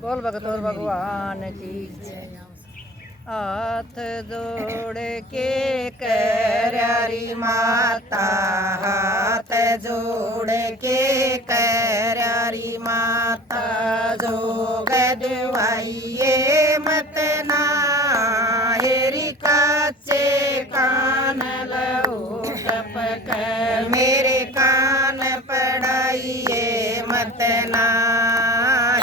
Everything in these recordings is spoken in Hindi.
बोल भगत और भगवान की हाथ जोड़ के करयारी माता, हाथ जोड़ के करयारी माता, जोग दवाइये मत ना हेरी काचे कान लहू टपक, मेरे कान पढ़ाइए मत ना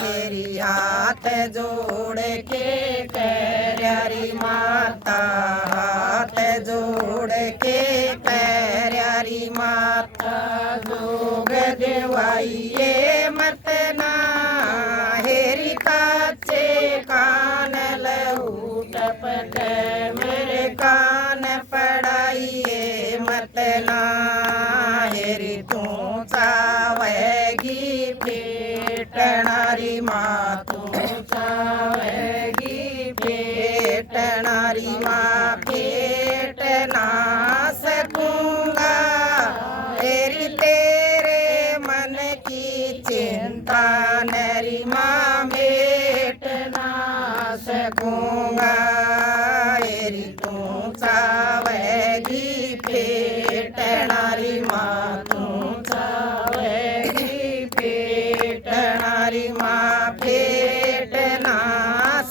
हेरी हाथ जोड़ के करयारी माता, हाथ जोड़ के करयारी माता, जोग दवाइये मत ना हेरी काचे कान लहू टपक, मेरे कान पढ़ाइए मत ना हेरी तू चावेगी पेटणारी माँ, तू चावेगी पेटणारी माँ, पेट ना सकूंगा तेरी तेरे मन की चिंता नरी माँ, बेट ना सकूंगा हेरी तू चावेगी पेटणारी माँ, तू चावेगी पेटणारी माँ, पेट ना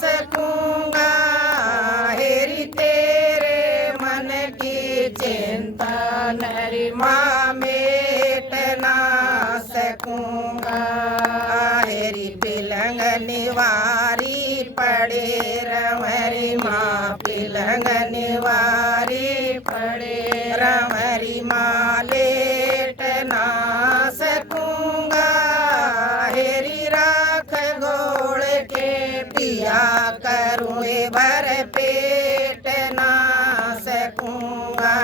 सकूंगा हेरी तेरे मन की चिंता नरी माँ, मेट ना सकूंगा हेरी पिलंग निवारी पड़े रमरी माँ, पिलंग निवारी पड़े रमरी माँ, लेट ना सकूंगा हेरी राख घोड़ के पिया करूँ भर पेट ना सकूंगा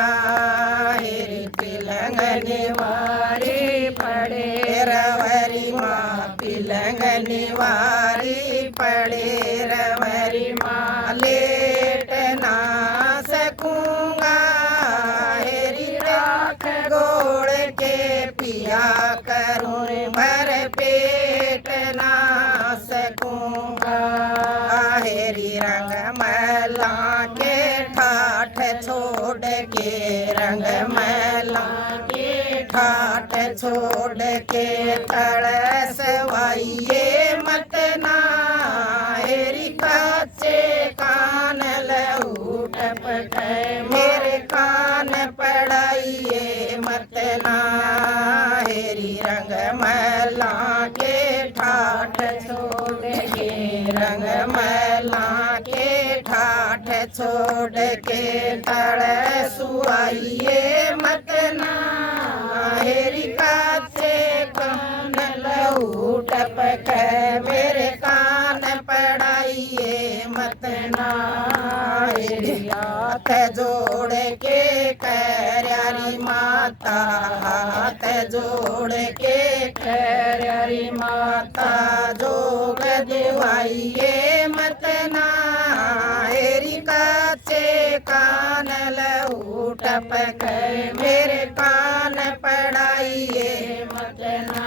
हेरी पिलंग निवारी पड़े रवरी माँ, पिलंग निवारी पड़े रवरी माँ, लेट ना सकूंगा हेरी राख घोड़ के पिया करूँ भर पेट ना सकूंगा हेरी रंग मैला के ठाठ छोड़ के, रंग मैला के ठाठ छोड़ के तड़सवाइये मत ना हेरी काचे कान लहू टपक, मेरे कान पढ़ाइए मत ना हेरी रंग मैला के ठाठ छोड़ के, रंग मैला के ठाठ छोड़ के तड़सवाइये मत ना हेरी काचे कान लहू टपक, मेरे कान पढ़ाइए मत ना हेरी हाथ जोड़ के करयारी माता, हाथ जोड़ के करयारी माता, जोग दवाइये मत ना हेरी काचे कान लहू टपक, मेरे कान पढ़ाइए मत ना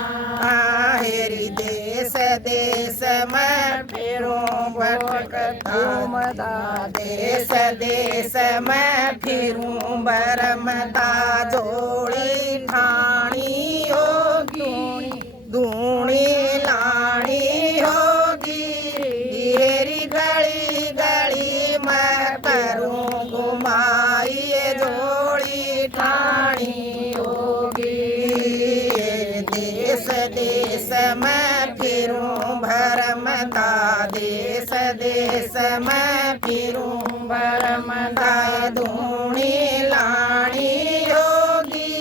हेरी देश देश में फिरूं भटकता, देश देश में फिरूं बरमता, जोड़ी ठाणी होगी दूणी लाणी होगी हेरी गली गली मैं करूं घुमाइए जोड़ी ठाणी होगी, देश देश में फिरूं भरमता, देश देश में फिरूं भरमता, दूणी लाणी होगी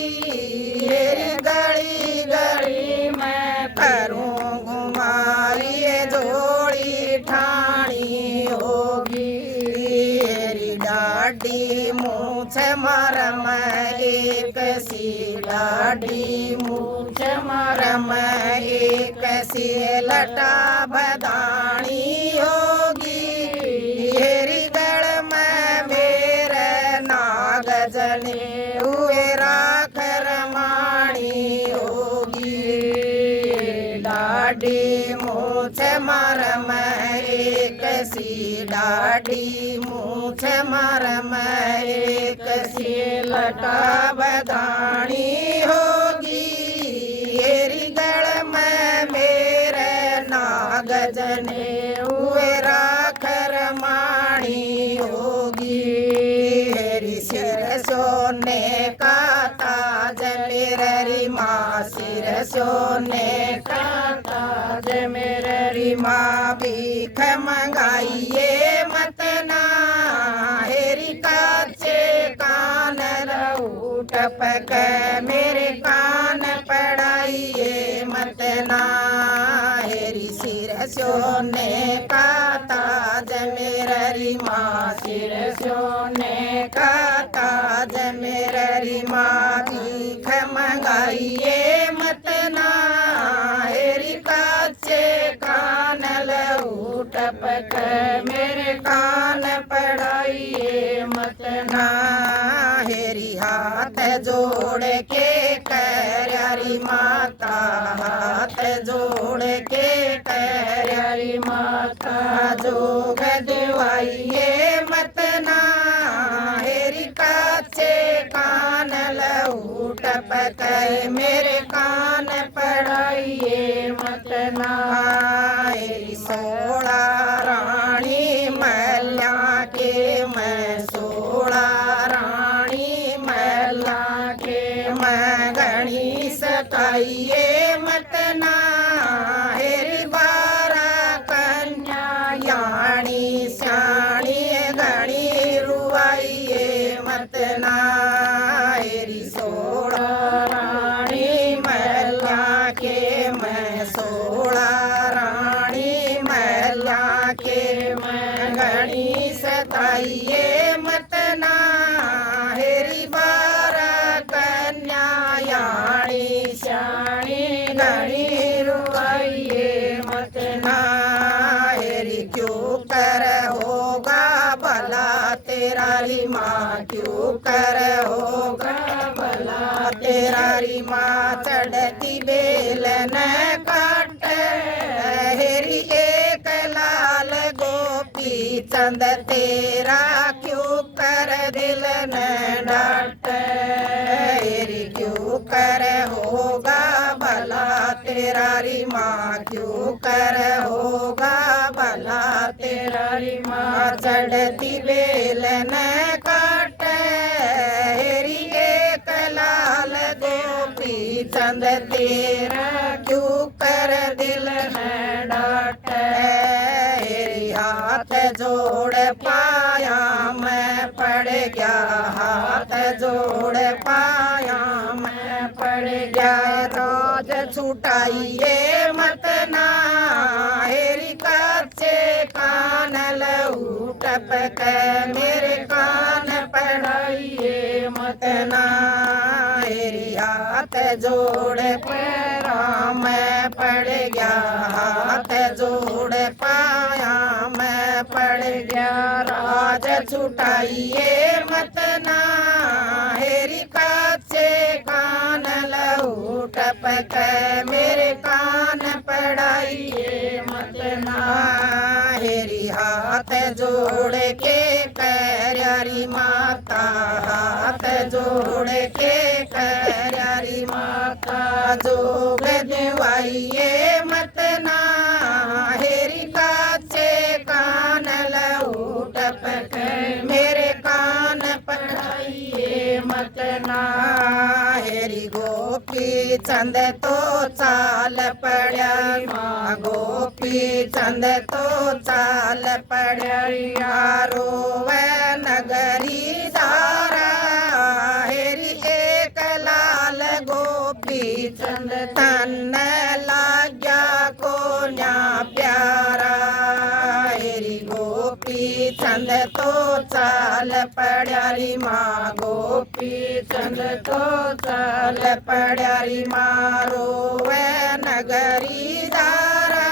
हेरी गली गली मैं करूं घुमाइए जोड़ी ठाणी होगी हेरी डाडी मूछ मरम एक सी, डाडी मूछ मरम एक सी, लटा बदानी होगी हेरी गढ़ में मेरे नाग जने हुए राख रमाणी होगी, लाडी मूछ मारम एक सी डाढ़ी मूछ मारम एक सी लटा बदानी होगी हेरी गढ़ में मेरे नाग जने हुए राखर माणी होगी हेरी सिर सोने का ताज मेरी माँ सिर सोने का ताज मेरी माँ भीख मंगाइए मत ना हेरी काचे कान रहू टपक मेरे कान पढ़ाइए मत ना हेरी सिर सोने का ताज मेरी माँ सिर सोने का ताज मेरी माँ भीख मंगाइए मत ना हेरी काचे कान लहू टपक मेरे कान पढ़ाइए मत ना हेरी हाथ जोड़ के करयारी माता हाथ जोड़ के करयारी माता जोग दिवाइए मत ना हेरी काचे कान लहू टपक मेरे कान पढ़ाइए मत ना हेरी 16 रानी मैया के मैं 16 रानी मैया के मैं गणी सताइए मत ना हेरी 12 कन्या यानी श्याणी गणी रुआइए मत ना हेरी 16 रानी मैया के मैं 16 रानी मैया के मैं गणी सताइए मत ना हेरी 12 कन्या यानी श्याणी गणी रुआइए मत ना हेरी क्यों कर होगा भला तेरा री माँ क्यों कर होगा भला तेरा री माँ चढ़ती बेल न काट हेरी एक लाल गोपी चंद तेरा क्यों कर दिल न डांट हेरी क्यों कर होगा भला तेरा री माँ क्यों कर होगा भला तेरा री माँ चढ़ती बेल न काट हेरी एक लाल गोपी चंद तेरा क्यों कर दिल न डांट हेरी हाथ जोड़ पाया मैं पड़ गया हाथ जोड़ पाया मैं पड़ गया राज छुटाइए मत ना हेरी काचे कान लहू टपक मेरे कान पढ़ाइए मत ना हेरी हाथ जोड़ पैरा मैं पड़ गया हाथ जोड़ पाया मैं पड़ गया राज छुटाइए मत ना हेरी काचे कान लहू टपक मेरे कान पढ़ाइए मत ना हेरी हाथ जोड़ के करयारी माता हाथ जोड़ के करयारी माता जोग दिवाइए मत ना हेरी काचे कान लहू टपक मेरे कान पढ़ाइए मत ना हेरी गोपी चंद तो चाल पड़ा माँ गोपी चंद तो चाल पड़ा यारो वह नगरी सारा हेरी एक लाल गोपी चंद तन लाग्या को न्या प्यारा हेरी गोपी चंद तो चाल पड़ारी माँ गोपी चंद तो चाल पड़ारी मारो वह नगरी दारा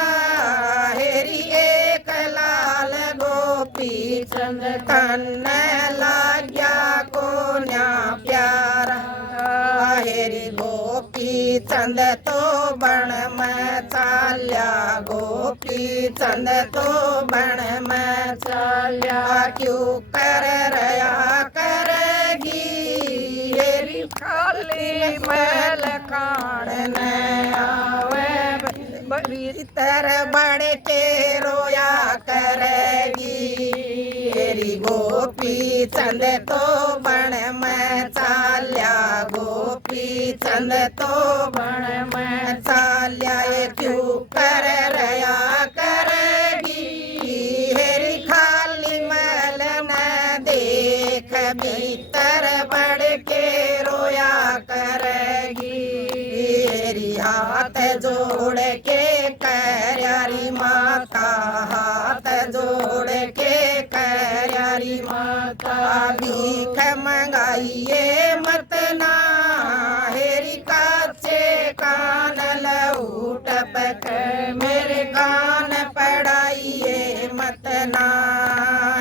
हेरी एक लाल गोपी चंद तन लाग्या को न्या प्यारा हेरी गोपी चंद तो बण में चाल्या गोपी चंद तो बण में चाल्या क्यों कर रया करेगी हेरी खाली महल खान न आवे भीतर बढ़ के रोया करेगी हेरी गोपी चंद तो बण में चाल्या गोपी चंद तो बण में चाल्या ये क्यों कर रया करेगी हेरी खाली महल न देख भीतर बढ़ के रोया करेगी हेरी हाथ जोड़ के करयारी माता हाथ जोड़ के करयारी माता भीख मंगाइए मत ना हेरी काचे कान लऊट पक मेरे कान पढ़ाइए मत ना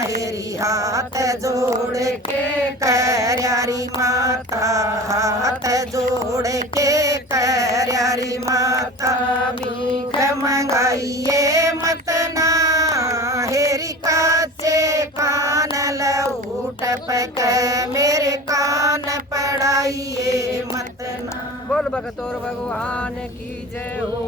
हेरी हाथ जोड़ के करयारी माता हाथ जोड़ के करयारी माता भीख मंगाइए मत ना हेरी काचे कान लऊट पक मेरे कान पढ़ाइए मत ना। बोल भगतोर भगवान की जय हो।